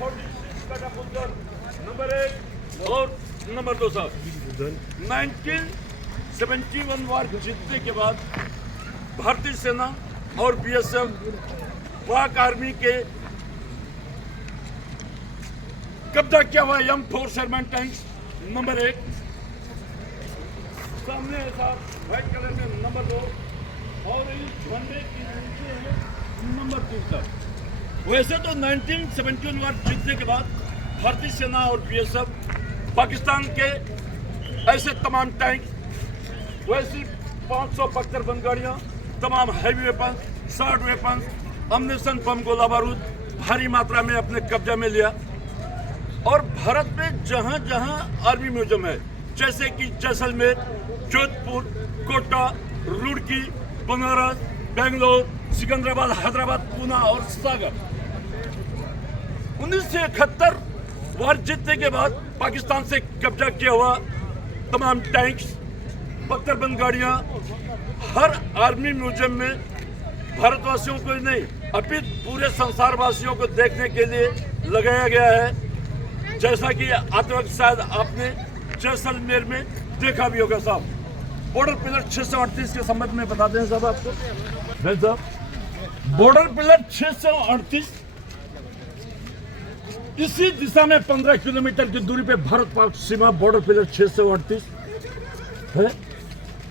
Number 1 और number 2 साहब 1971 वार जीतने के बाद भारतीय सेना और बीएसएफ पाक आर्मी के कब्जा किया हुआ M4 शर्मैन टैंक नंबर 1 सामने है साहब व्हाइट कलर में नंबर 2 और इस झंडे की नीचे है नंबर 3 साहब। वैसे तो 1971 वार जीतने के बाद भारतीय सेना और बीएसएफ पाकिस्तान के ऐसे तमाम टैंक, वैसी 572 बंद गाड़ियाँ, तमाम हैवी वेपन, शॉर्ट वेपन, अम्युनिशन, बम, गोला बारूद भारी मात्रा में अपने कब्जा में लिया। और भारत में जहाँ जहाँ आर्मी म्यूजियम है, जैसे कि जैसलमेर, जोधपुर, कोटा, रुड़की, बनारस, बेंगलोर, सिकंदराबाद, हैदराबाद, पूना और सागर, 1971 वार जीतने के बाद पाकिस्तान से कब्जा किया हुआ तमाम टैंक्स, बख्तरबंद गाड़ियाँ हर आर्मी म्यूजियम में भारतवासियों को ही नहीं अपितु पूरे संसार वासियों को देखने के लिए लगाया गया है। जैसा कि आते वक्त शायद आपने जैसलमेर में देखा भी होगा साहब। बॉर्डर पिलर 638 के संबंध में बता दें साहब आपको। साहब बॉर्डर पिलर 638 इसी दिशा में 15 किलोमीटर की दूरी पे भारत पाक सीमा बॉर्डर पिलर 638 है।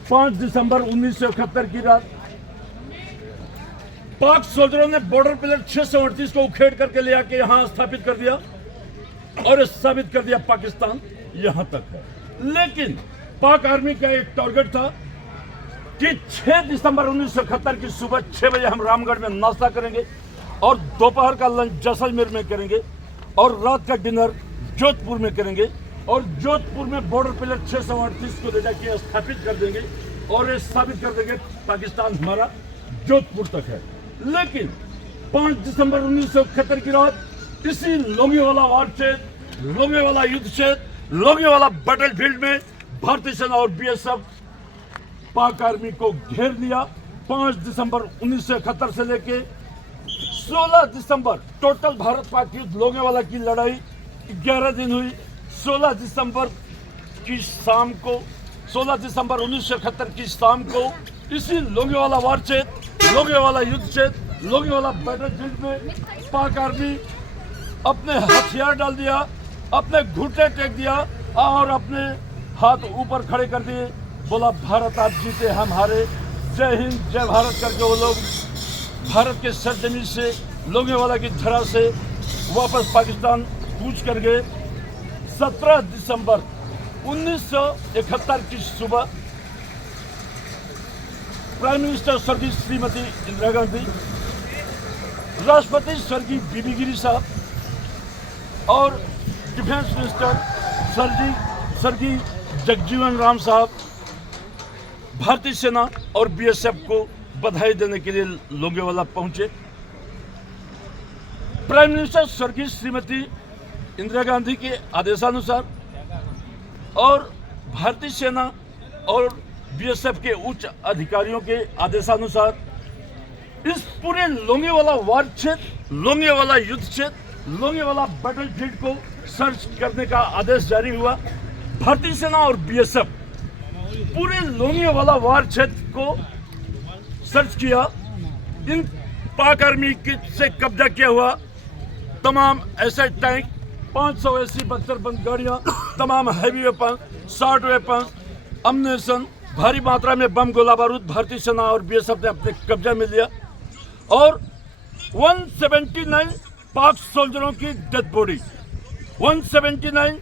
5 दिसंबर 1971 की रात पाक सोल्जरों ने बॉर्डर पिलर 638 को उखेड़ करके ले आके यहां स्थापित कर दिया और साबित कर दिया पाकिस्तान यहां तक है। लेकिन पाक आर्मी का एक टारगेट था कि 6 दिसंबर 1971 की सुबह 6 बजे हम रामगढ़ में नाश्ता करेंगे और दोपहर का लंच जैसलमेर में करेंगे और रात का डिनर जोधपुर में करेंगे और जोधपुर में बॉर्डर पिलर 638 को ले जाके स्थापित कर देंगे और ये साबित कर देंगे पाकिस्तान हमारा जोधपुर तक है। लेकिन 5 दिसंबर 1971 की रात इसी लोंगेवाला वार क्षेत्र, लोंगेवाला युद्ध क्षेत्र, लोंगेवाला बैटलफील्ड में भारतीय सेना और बीएसएफ पाक आर्मी को घेर लिया। 5 दिसंबर 1971 से लेके 16 दिसंबर टोटल भारत पाक युद्ध लोंगेवाला की लड़ाई 11 दिन हुई। 16 दिसंबर 1971 की शाम को इसी लोंगेवाला वार क्षेत्र, लोंगेवाला युद्ध क्षेत्र, लोंगेवाला बैटलफील्ड में पाक आर्मी अपने हथियार डाल दिया, अपने घुटने टेक दिया और अपने हाथ ऊपर खड़े कर दिए। बोला भारत आप जीते हम हारे, जय हिंद जय भारत करके वो लोग भारत के सरजमी से, लोंगेवाला की धरा से वापस पाकिस्तान कूच कर गए। 17 दिसंबर 1971 की सुबह प्राइम मिनिस्टर स्वर्गीय श्रीमती इंदिरा गांधी, राष्ट्रपति स्वर्गीय बीबी गिरी साहब और डिफेंस मिनिस्टर स्वर्गीय जगजीवन राम साहब भारतीय सेना और बीएसएफ को बधाई देने के लिए लोंगेवाला पहुंचे। प्राइम मिनिस्टर स्वर्गीय श्रीमती इंदिरा गांधी के आदेशानुसार और भारतीय सेना और बीएसएफ के उच्च अधिकारियों के आदेशानुसार इस पूरे लोंगेवाला वार क्षेत्र, लोंगेवाला युद्ध क्षेत्र, लोंगेवाला बैटलफील्ड को सर्च करने का आदेश जारी हुआ। भारतीय सेना और बीएसएफ पूरे लोंगेवाला वार क्षेत्र को सर्च किया। इन पाक आर्मी से कब्जा किया हुआ तमाम ऐसे टैंक, 580 बख्तरबंद गाड़ियां, तमाम हैवी वेपन, शॉर्ट वेपन, अम्युनिशन, भारी मात्रा में बम, गोला बारूद भारतीय सेना और बीएसएफ ने अपने कब्जा में लिया और 179 पाक सोल्जरों की डेड बॉडी, 179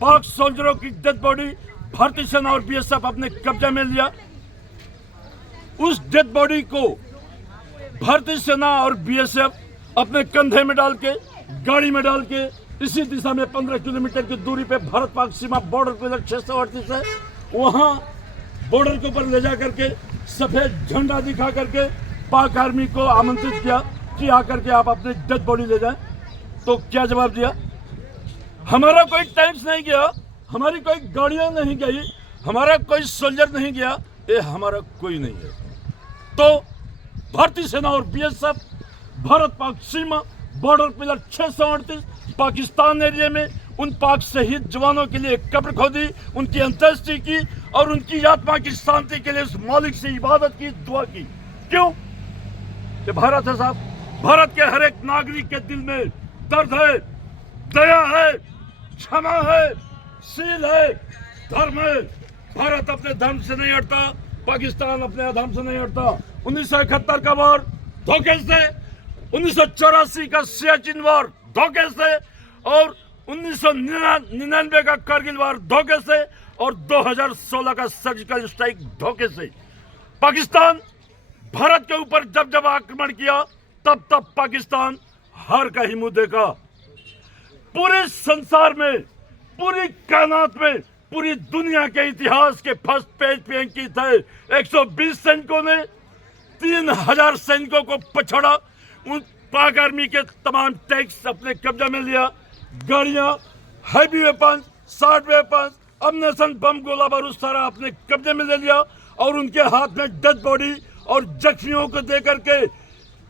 पाक सोल्जरों की डेड बॉडी भारतीय सेना और बीएसएफ अपने कब्जा में लिया। उस डेड बॉडी को भारतीय सेना और बीएसएफ अपने कंधे में डाल के, गाड़ी में डाल के इसी दिशा में 15 किलोमीटर की दूरी पे भारत पाक सीमा बॉर्डर पिलर 638 है, वहां बॉर्डर के ऊपर ले जा करके सफेद झंडा दिखा करके पाक आर्मी को आमंत्रित किया कि आकर के आप अपने डेड बॉडी ले जाएं। तो क्या जवाब दिया? हमारा कोई टैंक्स नहीं गया, हमारी कोई गाड़ियां नहीं गई, हमारा कोई सोल्जर नहीं गया, ये हमारा कोई नहीं है। तो भारतीय सेना और बीएसएफ भारत पाक सीमा बॉर्डर पिलर 638 पाकिस्तान एरिया में उन पाक शहीद जवानों के लिए कब्र खोदी, उनकी अंत्येष्टि की और उनकी आत्मा की शांति के लिए उस मालिक से इबादत की, दुआ की। क्यों? ये भारत है साहब। भारत के हर एक नागरिक के दिल में दर्द है, दया है, क्षमा है, शील है, धर्म है। भारत अपने धर्म से नहीं हटता, पाकिस्तान अपने धर्म से नहीं हटता। 1971 का वॉर धोखे से, 1984 का सियाचिन वॉर धोखे से और 1999 का करगिल वॉर धोखे से और 2016 का सर्जिकल स्ट्राइक धोखे से। पाकिस्तान भारत के ऊपर जब जब आक्रमण किया तब तब पाकिस्तान हार का ही मुंह देखा। पूरे संसार में, पूरी कायनात में, पूरी दुनिया के इतिहास के फर्स्ट पेज पे अंकित है 120 सैनिकों ने 3000 सैनिकों को पछाड़ा। उन पाक आर्मी के तमाम टैंक्स अपने कब्जा में लिया, गाड़ियां, हैवी वेपन, शॉर्ट वेपन, अम्नेशन, बम, गोला बारूद सारा अपने कब्जे में ले लिया और उनके हाथ में डेड बॉडी और जख्मियों को देकर के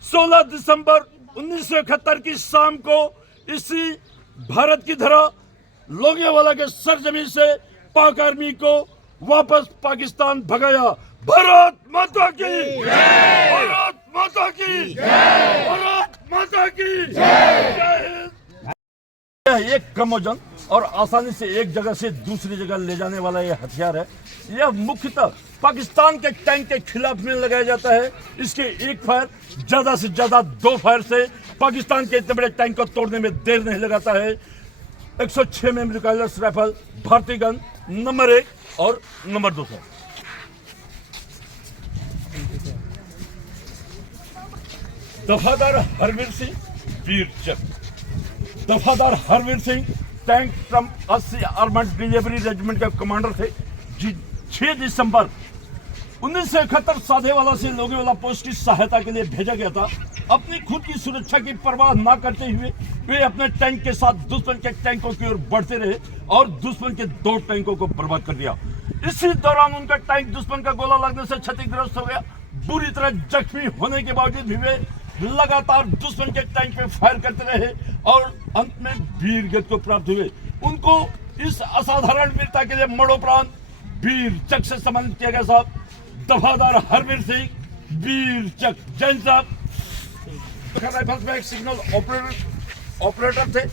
16 दिसंबर 1971 की शाम को इसी भारत की धरा लोंगेवाला के सरजमी से पाक आर्मी को वापस पाकिस्तान भगाया। भारत माता की जय! भारत माता की जय! भारत माता की जय! एक कम वजन और आसानी से एक जगह से दूसरी जगह ले जाने वाला ये हथियार है। यह मुख्यतः पाकिस्तान के टैंक के खिलाफ में लगाया जाता है। इसके एक फायर ज्यादा से ज्यादा 2 फायर से पाकिस्तान के इतने बड़े टैंक को तोड़ने में देर नहीं लगाता है। 106 में रिकॉइललेस राइफल, भारतीय गन नंबर 1 और नंबर 2 है। दफादार हरवीर सिंह वीर चक। दफादार Harvir Singh tank from 80 armoured delivery regiment के कमांडर थे। 6 दिसंबर 1971 साधेवाला से लोंगेवाला पोस्ट की सहायता के लिए भेजा गया था। अपनी खुद की सुरक्षा की परवाह न करते हुए वे अपने टैंक के साथ दुश्मन के टैंकों की ओर बढ़ते रहे और दुश्मन के 2 टैंकों को बर्बाद कर दिया। इसी दौरान उनका टैंक दुश्मन का गोला लगने से क्षतिग्रस्त हो गया। बुरी तरह जख्मी होने के बावजूद भी वे लगातार दुश्मन के टैंक पे फायर करते रहे और अंत में वीर गति को प्राप्त हुए। उनको इस असाधारण वीरता के लिए मरणोपरांत वीर चक से सम्मानित किया गया। साहब दफादार हरवीर सिंह वीर चक। जैन साहब राइफल्स में एक सिग्नल ऑपरेटर थे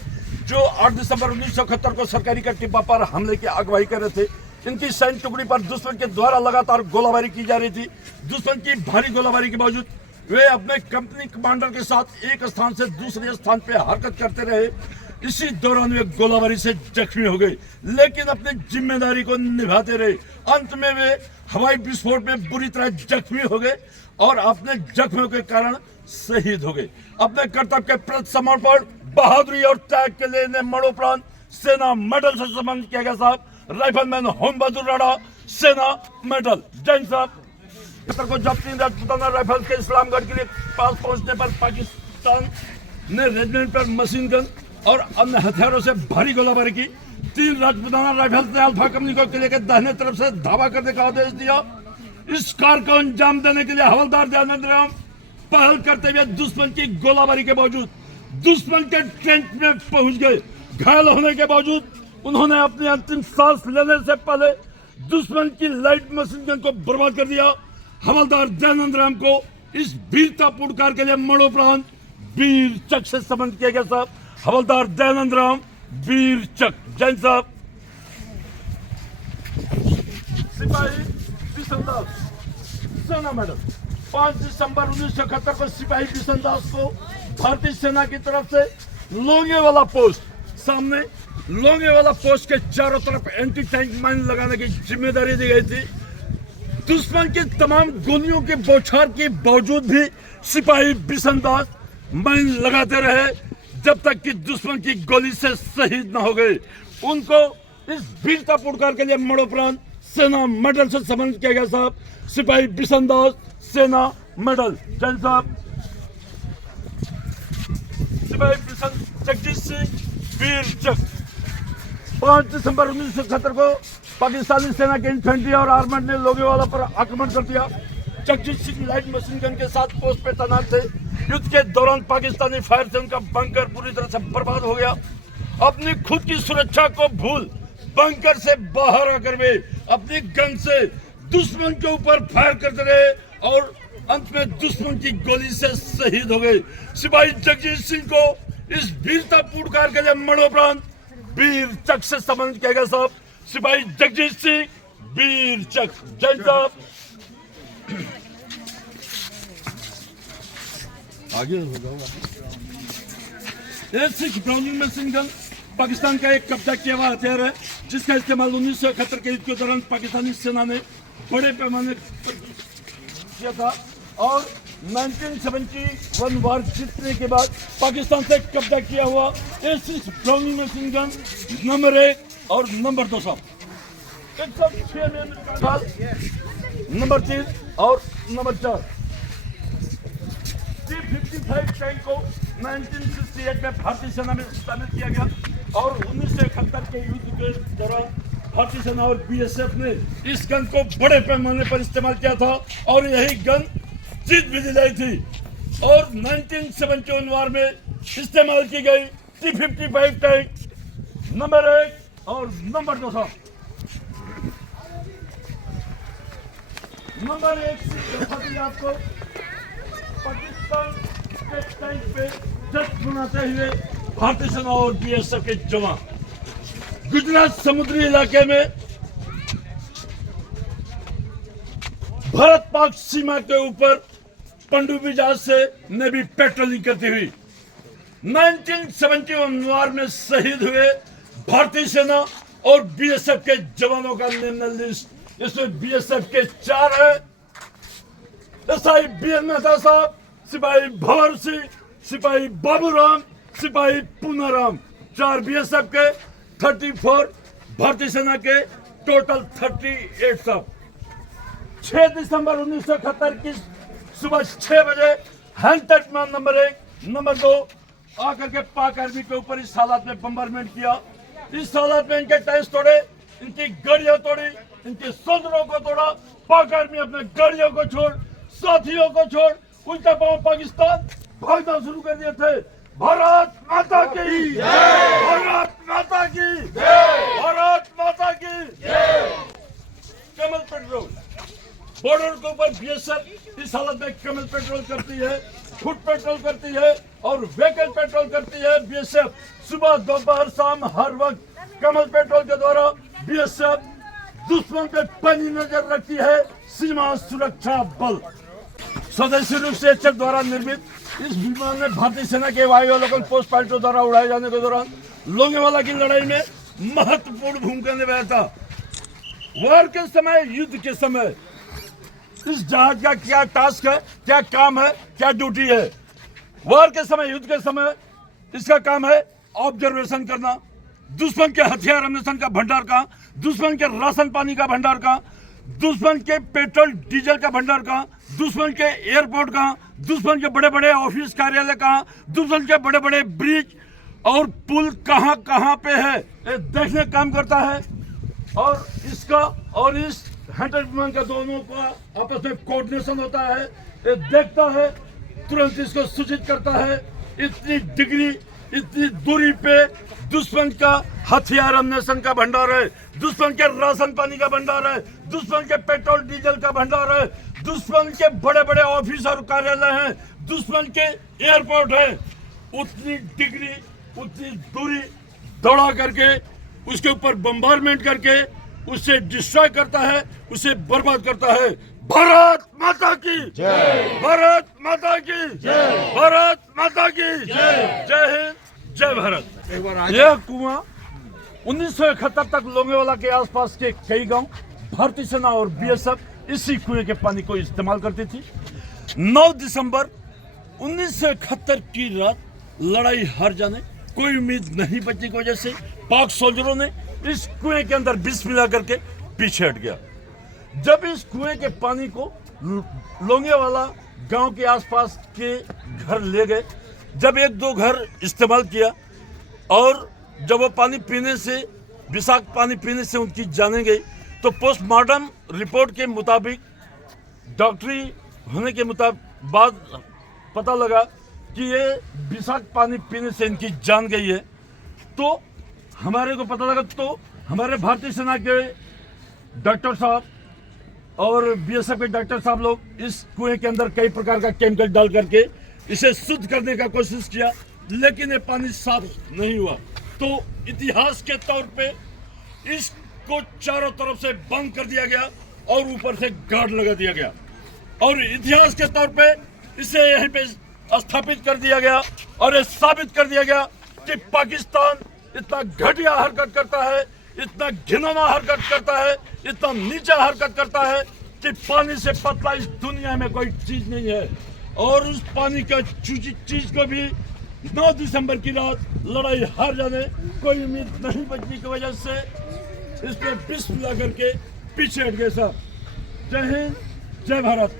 जो 8 दिसंबर 1971 को सरकारी का टिब्बा पर हमले की अगुवाई कर रहे थे। इनकी सैन्य टुकड़ी पर दुश्मन के द्वारा लगातार गोलाबारी की जा रही थी। दुश्मन की भारी गोलाबारी के बावजूद वे अपने कंपनी कमांडर के साथ एक स्थान से दूसरे स्थान पे हरकत करते रहे। इसी दौरान वे गोलाबारी से जख्मी हो गए, लेकिन अपनी जिम्मेदारी को निभाते रहे। अंत में वे हवाई विस्फोट में बुरी तरह जख्मी हो गए और अपने जख्मों के कारण शहीद हो गए। अपने कर्तव्य के प्रति समर्पण, बहादुरी और त्याग के लिए इन्हें मरणोपरांत सेना मेडल से सम्मानित किया गया। साहब राइफलमैन होम बहादुर राणा सेना मेडल। जैन साहब को जब 3 राजपूताना राइफल के इस्लामगढ़ के लिए पास पहुंचने पर पाकिस्तान ने रेजिमेंट पर मशीन गन और अन्य हथियारों से भारी गोलाबारी की। 3 राजपूताना राइफल्स ने अल्फा कंपनी को किले के दाहिने तरफ से धावा करने का आदेश दिया। इस कार को अंजाम देने के लिए हवलदार दयानंद राम पहल करते हुए दुश्मन की गोलाबारी के बावजूद दुश्मन के ट्रेंच में पहुंच गए। घायल होने के बावजूद उन्होंने अपनी अंतिम सांस लेने से पहले दुश्मन की लाइट मशीन गन को बर्बाद कर दिया। हवलदार दयानंद राम को इस वीरतापूर्ण कार्य के लिए मरणोपरांत वीर चक से सम्मानित किया गया। साहब हवलदार दयानंद राम वीर चक। जैन साहब सिपाही बिशन दास सेना मेडल। 5 दिसंबर 1971 को सिपाही बिशन दास को भारतीय सेना की तरफ से लोंगेवाला पोस्ट, सामने लोंगेवाला पोस्ट के चारों तरफ एंटी टैंक माइन लगाने की जिम्मेदारी दी गई थी। दुश्मन की तमाम गोलियों के बौछार के बावजूद भी सिपाही बिशन दास माइन लगाते रहे जब तक कि दुश्मन की गोली से शहीद न हो गए। उनको इस वीरतापूर्ण कार्य के लिए मरणोपरांत सेना मेडल से सम्मानित किया गया। साहब सिपाही बिशन दास सेना मेडल। जैन साहब सिपाही बिशन जगजीत सिंह वीर चक। 5 दिसंबर 1970 को पाकिस्तानी सेना के इन्फेंट्री और आर्मर्ड ने लोंगेवाला पर आक्रमण कर दिया। Jagjit Singh light machine gun के साथ पोस्ट पे तैनात थे। युद्ध के दौरान पाकिस्तानी फायर से उनका बंकर पूरी तरह से बर्बाद हो गया। अपनी खुद की सुरक्षा को भूल बंकर से बाहर आकर वे अपनी गन से दुश्मन के ऊपर फायर करते रहे और अंत में दुश्मन की गोली से शहीद हो गए। सिपाही जगजीत सिंह को इस वीरतापूर्ण कार्य के लिए मरणोपरांत वीर चक्र से सम्मानित किया गया। साहब सिपाही जगजीत सिंह वीर चक्र। जय साहब। आगे हो जाओ। Sikh browning machine gun Pakistan का एक कब्जा किया हुआ हथियार है जिसका इस्तेमाल 1971 के युद्ध के दौरान पाकिस्तानी सेना ने बड़े पैमाने पर किया था और 1971 वार जीतने के बाद पाकिस्तान से कब्जा किया हुआ Sikh browning machine gun number 1 और नंबर 2 साहब 106 नंबर 3 और नंबर 4 T-55 टैंक को 1968 में भारतीय सेना में शामिल किया गया और 1971 के युद्ध के दौरान भारतीय सेना और बीएसएफ ने इस गन को बड़े पैमाने पर इस्तेमाल किया था और यही गन जीत भी दिलाई थी। और 1971 वार में इस्तेमाल की गई T-55 टैंक नंबर 1 और नंबर 2 साहब। नंबर 1 से आपको पाकिस्तान के टैंक पे जश्न मनाते हुए भारतीय सेना और बीएसएफ के जवान गुजरात समुद्री इलाके में भारत पाक सीमा के ऊपर पनडुब्बी जहाज से नेवी पेट्रोलिंग करती हुई 1971 वार में शहीद हुए भारतीय सेना और बीएसएफ के जवानों का निम्न लिस्ट। इसमें बीएसएफ के 4 है। एसआई बीएन मेहता साहब, सिपाही भंवर सिंह, सिपाही बाबूराम, सिपाही पूनाराम। 4 बीएसएफ के, 34 भारतीय सेना के, टोटल 38 साहब। 6 दिसंबर 1971 की सुबह 6 बजे हैंडटचमैन नंबर 1 नंबर 2 आकर के पाक आर्मी के ऊपर इस हालात में बम्बारमेंट किया। इस हालात में इनके टैंक तोड़े, इनकी गाड़ियां तोड़ी, इनके सोल्जरों को तोड़ा। पाक आर्मी अपने गाड़ियों को छोड़, साथियों को छोड़ उल्टा पांव पाकिस्तान भागना शुरू कर दिए थे। भारत माता की जय, भारत माता की जय, भारत माता की जय। कमल पेट्रोल बॉर्डर के ऊपर बीएसएफ इस हालत में कमल पेट्रोल करती है, फुट पेट्रोल करती है और व्हीकल पेट्रोल करती है। बीएसएफ सुबह दोपहर शाम हर वक्त कमल पेट्रोल के द्वारा बीएसएफ दुश्मन पे पैनी नजर रखती है। सीमा सुरक्षा बल स्वदेशी रूप से एचएफ द्वारा निर्मित इस विमान ने भारतीय सेना के वायु अवलोकन पोस्ट पायलटों द्वारा उड़ाए जाने के दौरान लोंगेवाला की लड़ाई में महत्वपूर्ण भूमिका निभाया था। वार के समय, युद्ध के समय इस जहाज का क्या टास्क है, क्या काम है, क्या ड्यूटी है? वार के समय, युद्ध के समय इसका काम है ऑब्जर्वेशन करना, दुश्मन के हथियार अम्नेशन का भंडार कहाँ, दुश्मन के राशन पानी का भंडार कहाँ, दुश्मन के पेट्रोल डीजल का भंडार कहाँ, दुश्मन के एयरपोर्ट कहाँ, दुश्मन के बड़े बड़े ऑफिस कार्यालय कहाँ, दुश्मन के बड़े बड़े ब्रिज और पुल कहाँ कहाँ पे है, ये देखने काम करता है। और इसका और इस हैंडलमैन का दोनों का आपस में कोऑर्डिनेशन होता है। ये देखता है, तुरंत इसको सूचित करता है इतनी डिग्री, इतनी दूरी पे दुश्मन का हथियार अम्नेशन का भंडार है, दुश्मन के राशन पानी का भंडार है, दुश्मन के पेट्रोल डीजल का भंडार है, दुश्मन के बड़े बड़े ऑफिस और कार्यालय हैं, दुश्मन के एयरपोर्ट है। उतनी डिग्री, उतनी दूरी दौड़ा करके उसके ऊपर बम्बारमेंट करके उसे डिस्ट्रॉय करता है, उसे बर्बाद करता है। भारत माता की जय, भारत माता की जय, भारत माता की जय। जय हिंद, जय भारत। यह कुआं 1971 तक लोंगेवाला के आसपास के कई गांव भारतीय सेना और बीएसएफ इसी कुएं के पानी को इस्तेमाल करती थी। 9 दिसंबर 1971 की रात लड़ाई हार जाने, कोई उम्मीद नहीं बचने की वजह से पाक सोल्जरों ने इस कुएं के अंदर विष मिला करके पीछे हट गया। जब इस कुएं के पानी को लोंगेवाला गांव के आसपास के घर ले गए, जब 1-2 घर इस्तेमाल किया और जब वो पानी पीने से, विषाक्त पानी पीने से उनकी जाने गई, तो पोस्टमार्टम रिपोर्ट के मुताबिक, डॉक्टरी होने के मुताबिक बाद पता लगा कि ये विषाक्त पानी पीने से इनकी जान गई है, तो हमारे को पता लगा, तो हमारे भारतीय सेना के डॉक्टर साहब और बीएसएफ के डॉक्टर साहब लोग इस कुएं के अंदर कई प्रकार का केमिकल डाल करके इसे शुद्ध करने का कोशिश किया, लेकिन ये पानी साफ नहीं हुआ। तो इतिहास के तौर पे इसको चारों तरफ से बंद कर दिया गया और ऊपर से गार्ड लगा दिया गया, और इतिहास के तौर पे इसे यहीं पे स्थापित कर दिया गया और ये साबित कर दिया गया कि पाकिस्तान इतना घटिया हरकत करता है, इतना घिनौना हरकत करता है, इतना नीचा हरकत करता है कि पानी से पतला इस दुनिया में कोई चीज नहीं है। और उस पानी का चीज को भी 9 दिसंबर की रात लड़ाई हार जाने, कोई उम्मीद नहीं बचने की वजह से इसमें विष मिला करके पीछे हट गए साहब। जय हिंद, जय भारत।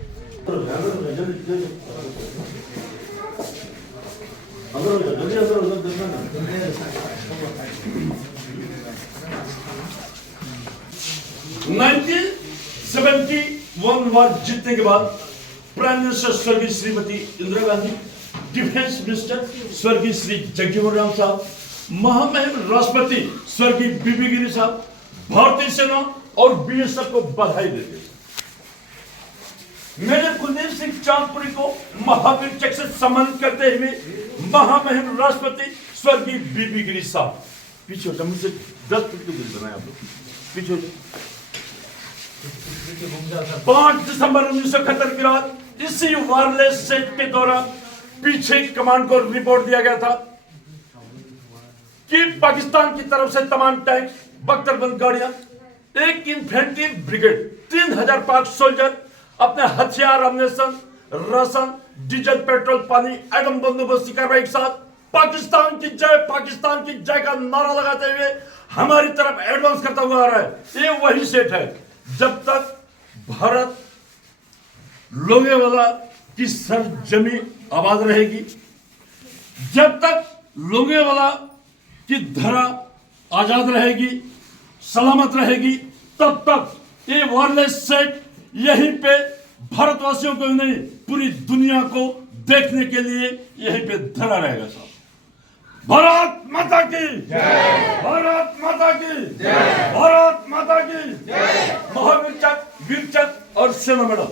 1971 वार जीतने के बाद प्राइम मिनिस्टर स्वर्गीय श्रीमती इंदिरा गांधी, डिफेंस मिनिस्टर स्वर्गीय श्री जगजीवन राम साहब, महामहिम राष्ट्रपति स्वर्गीय बीबी गिरी साहब भारतीय सेना और बीएसएफ को बधाई देते। मेजर कुलदीप सिंह चांदपुरी को महावीर चक्र से सम्मानित करते हुए महामहिम राष्ट्रपति स्वर्गीय बीबी गिरी साहब, पीछे हो, मुझसे 10 फुट की दूरी बनाए आप लोग, पीछे हो। 5 दिसंबर 1971 की रात इसी वायरलेस सेट के दौरान पीछे कमांड को रिपोर्ट दिया गया था कि पाकिस्तान की तरफ से तमाम टैंक, बख्तरबंद गाड़ियां, एक इन्फेंट्री ब्रिगेड, 3000 पाक सोल्जर अपने हथियार, अम्नेशन, राशन, डीजल, पेट्रोल, पानी, एटम बंदोबस्ती कार्रवाई के साथ पाकिस्तान की जय का नारा लगाते हुए हमारी तरफ एडवांस करता हुआ आ रहा है। ये वही सेट है। जब तक भारत लोगेवाला की सरजमी आबाद रहेगी, जब तक लोगेवाला की धरा आजाद रहेगी, सलामत रहेगी, तब तक ये वायरलेस सेट यहीं पे भारतवासियों को नहीं पूरी दुनिया को देखने के लिए यहीं पे धरा रहेगा साहब। भारत माता की जय, भारत माता की जय, भारत माता की जय। महावीर चक्र, वीर चक्र और सेना मेडल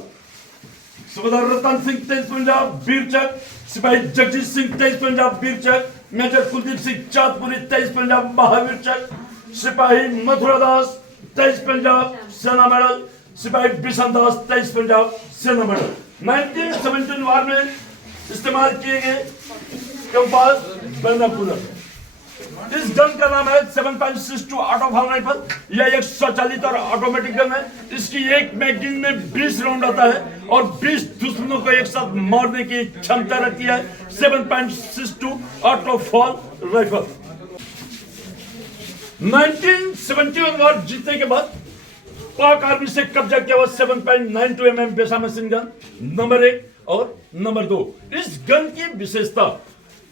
सुबेदार रतन सिंह तेज पंजाब वीर चक्र, सिपाही जगजीत सिंह तेज पंजाब वीर चक्र, मेजर कुलदीप सिंह चांदपुरी तेज पंजाब महावीर चक्र, सिपाही मथुरा दास तेज पंजाब सेना मेडल, सिपाही बिशन दास तेज पंजाब सेना मेडल। 1917 वार में इस्तेमाल किए गए कंपास बैनाकुलर। इस गन का नाम है 7.62 ऑटो राइफल। यह एक स्वचालित और ऑटोमेटिक गन है। इसकी एक मैगजीन में 20 राउंड आता है और 20 दुश्मनों को एक साथ मारने की क्षमता रखती है। 7.62 ऑटो राइफल। 1971 वार जीतने के बाद पाक आर्मी से कब्जा किया हुआ 7.92 mm बेसा मशीन गन नंबर 1 और नंबर 2। इस गन की विशेषता,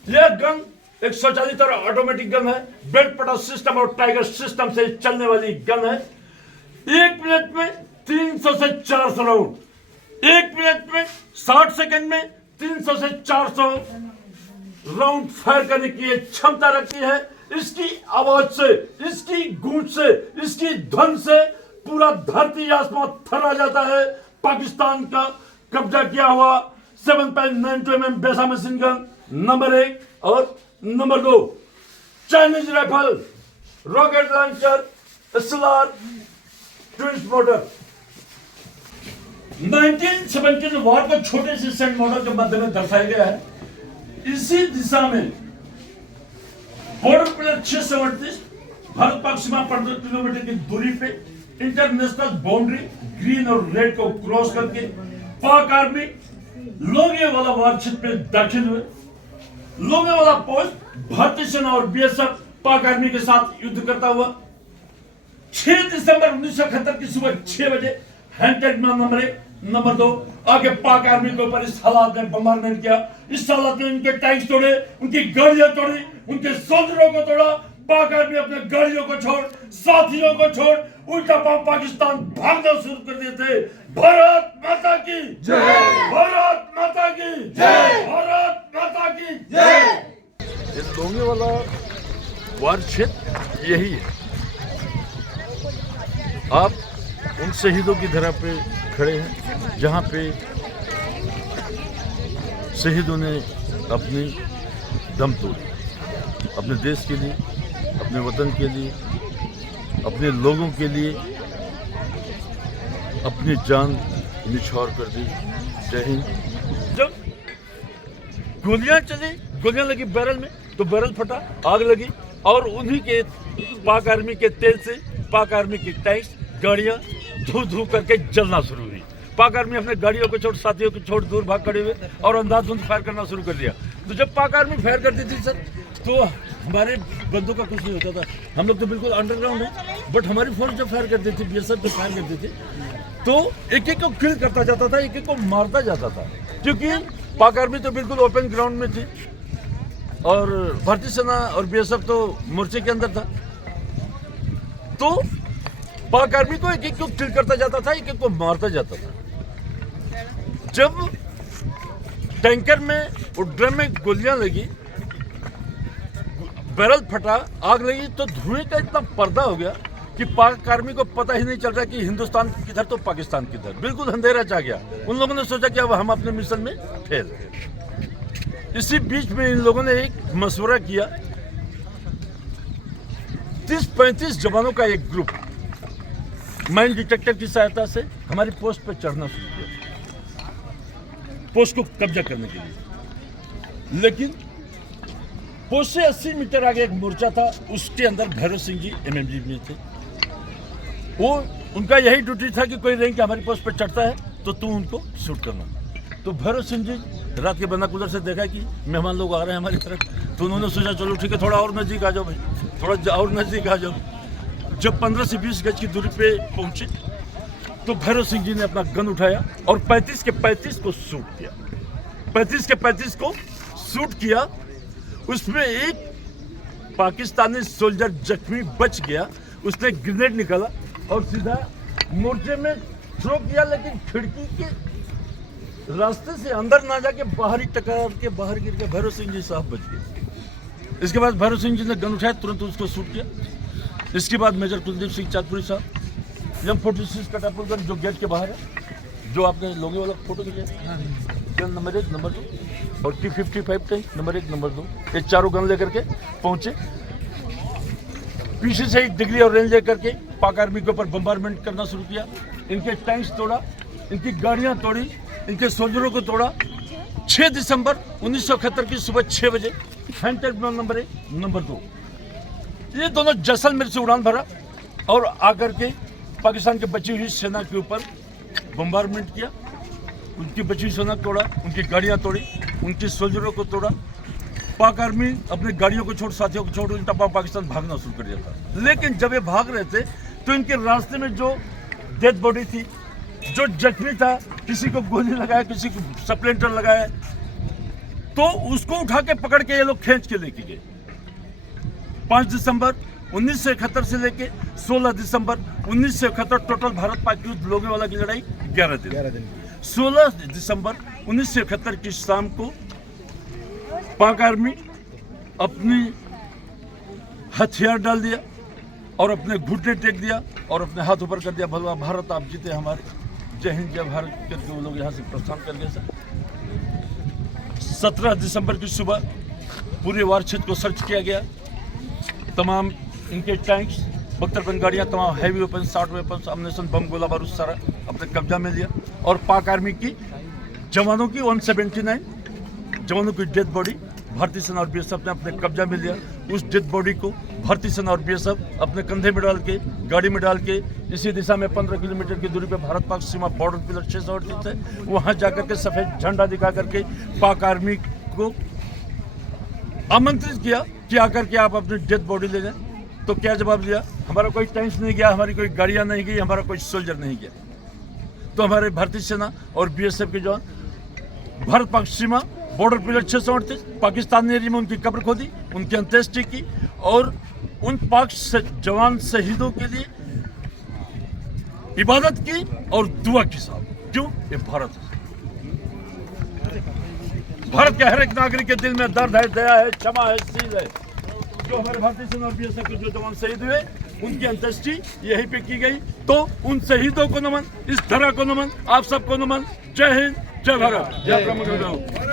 यह गन एक स्वचालित और ऑटोमेटिक गन है। बेल्ट पटा सिस्टम और टाइगर सिस्टम से चलने वाली गन है। 1 मिनट में 300 से 400 राउंड, 1 मिनट में 60 सेकंड में 300 से 400 राउंड फायर करने की क्षमता रखती है। इसकी आवाज से, इसकी गूंज से, इसकी ध्वनि से पूरा धरती आसमान थर्रा जाता है। पाकिस्तान का कब्जा किया हुआ 7.92 mm बेसा मशीन गन नंबर 1 और number 2, Chinese rifle, rocket launcher, SLR, twin motor. 1917 वार को छोटे से सेंट मॉडल के माध्यम में दर्शाया गया है। इसी दिशा में बॉर्डर प्लेयर 638 भारत पाक सीमा 15 किलोमीटर की दूरी पे इंटरनेशनल बाउंड्री ग्रीन और रेड को क्रॉस करके पाक आर्मी लोगेवाला वार क्षेत्र में दाखिल हुए। लोगेवाला पोस्ट भारतीय सेना और बीएसएफ पाक आर्मी के साथ युद्ध करता हुआ 6 दिसंबर 1971 की सुबह 6 बजे हैंड टैग नंबर 1 नंबर 2 आगे पाक आर्मी के ऊपर इस हालात में बम्बारमेंट किया। इस हालात में उनके टैंक तोड़े, उनकी गाड़ियां तोड़ी, उनके सोल्जरों को तोड़ा। पाक आर्मी अपने गाड़ियों को छोड़, साथियों को छोड़ उल्टा पाकिस्तान भागना शुरू कर दिए थे। भारत माता की जय, भारत माता की जय, भारत माता की जय। ये लोंगेवाला वार क्षेत्र यही है। आप उन शहीदों की धरा पे खड़े हैं जहाँ पे शहीदों ने अपनी दम तोड़ी, अपने देश के लिए, अपने वतन के लिए, अपने लोगों के लिए अपनी जान निछावर कर दी। जय हिंद। जब गोलियां चली, गोलियां लगी बैरल में तो बैरल फटा, आग लगी और उन्हीं के पाक आर्मी के तेल से पाक आर्मी की टैंक्स, गाड़ियां धू धू करके जलना शुरू हुई। पाक आर्मी अपने गाड़ियों को छोड़, साथियों को छोड़ दूर भाग खड़े हुए और अंधाधुंध फायर करना शुरू कर दिया। तो जब पाक आर्मी फायर करती थी सर, तो हमारे बंदों का कुछ नहीं होता था। हम लोग तो बिल्कुल अंडरग्राउंड है, बट हमारी फोर्स जब फायर करती थी, बीएसएफ जब फायर करती थी, तो एक एक को किल करता जाता था, एक एक को मारता जाता था, क्योंकि पाक आर्मी तो बिल्कुल ओपन ग्राउंड में थी और भारतीय सेना और बीएसएफ तो मोर्चे के अंदर था। तो पाक आर्मी को एक एक को किल करता जाता था, एक एक को मारता जाता था। जब टैंकर में और ड्रम में गोलियां लगी, बैरल फटा, आग लगी, तो धुएं का इतना पर्दा हो गया कि पाक आर्मी को पता ही नहीं चल रहा कि हिंदुस्तान किधर तो पाकिस्तान किधर, बिल्कुल अंधेरा छा गया। उन लोगों ने सोचा कि अब हम अपने मिशन में फेल। इसी बीच में इन लोगों ने एक मशवरा किया। 30-35 जवानों का एक ग्रुप माइन डिटेक्टर की सहायता से हमारी पोस्ट पर चढ़ना शुरू किया, पोस्ट को कब्जा करने के लिए। लेकिन पोस्ट से 80 मीटर आगे एक मोर्चा था, उसके अंदर भैरव सिंह जी एमएमजी में थे। वो उनका यही ड्यूटी था कि कोई रैंक हमारी पोस्ट पर चढ़ता है तो तू उनको शूट करना। तो भैरव सिंह जी रात के बनाकुलर से देखा कि मेहमान लोग आ रहे हैं हमारी तरफ, तो उन्होंने सोचा चलो ठीक है, थोड़ा और नज़दीक आ जाओ भाई, थोड़ा और नज़दीक आ जाओ। जब 15 से 20 गज की दूरी पे पहुंचे तो भैरव सिंह जी ने अपना गन उठाया और 35 के 35 को शूट किया। 35 के 35 को शूट किया। उसमें एक पाकिस्तानी सोल्जर जख्मी बच गया, उसने ग्रेनेड निकाला और सीधा मोर्चे में थ्रो किया, लेकिन खिड़की के रास्ते से अंदर ना जाके बाहर ही टकरा के बाहर गिर के भैरव सिंह जी साहब बच गए। इसके बाद भैरव सिंह जी ने गन उठाया, तुरंत उसको शूट किया। इसके बाद मेजर कुलदीप सिंह चांदपुरी साहब, M46 कटापुर गन जो गेट के बाहर है, जो आपने लोगे वाला फोटो खींचा, गन नंबर 1, नंबर 2 और T55 टैंक नंबर 1, नंबर 2, ये चारों गन लेकर के पहुंचे। पीछे से ही डिग्री और रेंज लेकर के पाक आर्मी के ऊपर बम्बारमेंट करना शुरू किया। इनके टैंक्स तोड़ा, इनकी गाड़ियां तोड़ी, इनके सोल्जरों को तोड़ा। 6 दिसंबर 1971 की सुबह 6 बजे हैंटर नंबर 1, नंबर 2, ये दोनों जैसलमेर से उड़ान भरा और आकर के पाकिस्तान के बची हुई सेना के ऊपर बम्बारमेंट किया। उनकी बची हुई सेना तोड़ा, उनकी गाड़ियां तोड़ी, उनके सोल्जरों को तोड़ा। पाक आर्मी अपनी गाड़ियों को छोड़, साथियों को छोड़ उल्टा पाक पाकिस्तान भागना शुरू कर दिया था। लेकिन जब ये भाग रहे थे तो इनके रास्ते में जो डेड बॉडी थी, जो जख्मी था, किसी को गोली लगाया, किसी को सप्लेंटर लगाया, तो उसको उठा के पकड़ के ये लोग खींच के लेके गए। 5 दिसंबर 1971 से लेके 16 दिसंबर 1971 टोटल भारत पाक युद्ध लोगेवाला की लड़ाई 11 दिन। 16 दिसंबर 1971 की शाम को पाक आर्मी अपनी हथियार डाल दिया और अपने घुटने टेक दिया और अपने हाथ ऊपर कर दिया, भला भारत आप जीते हमारे, जय हिंद जय भारत करके वो लोग यहाँ से प्रस्थान कर गए। 17 दिसंबर की सुबह पूरे वार क्षेत्र को सर्च किया गया। तमाम इनके टैंक्स, बख्तरबंद गाड़ियाँ, तमाम heavy weapon, short weapon, ammunition, bomb, गोला बारूद सारा अपने कब्जा में लिया। और पाक आर्मी की जवानों की 179 जवानों की डेड बॉडी भारतीय सेना और बीएसएफ ने अपने कब्जा में लिया। उस डेड बॉडी को भारतीय सेना और बीएसएफ अपने कंधे में डाल के, गाड़ी में डाल के इसी दिशा में 15 किलोमीटर की दूरी पे भारत पाक सीमा बॉर्डर पिलर 638 है, वहाँ जाकर के सफ़ेद झंडा दिखा करके पाक आर्मी को आमंत्रित किया कि आकर के आप अपनी डेड बॉडी ले जाएं। तो क्या जवाब दिया? हमारा कोई टैंक्स नहीं गया, हमारी कोई गाड़ियाँ नहीं गई, हमारा कोई सोल्जर नहीं गया। तो हमारे भारतीय सेना और बीएसएफ के जवान भारत पाक सीमा बॉर्डर पिलर 638 पाकिस्तानी एरिया में उनकी कब्र खोदी, उनकी अंत्येष्टि की और उन पाक जवान शहीदों के लिए इबादत की और दुआ की साथ। क्यों? ये भारत है। भारत के हर एक नागरिक के दिल में दर्द है, दया है, क्षमा है, सील है। जो हमारे भारतीय सेना और बीएसएफ के जो जवान शहीद हुए, उनकी अंत्येष्टि यहीं पे की गई। तो उन शहीदों को नमन, इस धरा को नमन, आप सबको नमन। जय हिंद, जय भारत, जय प्रमुख।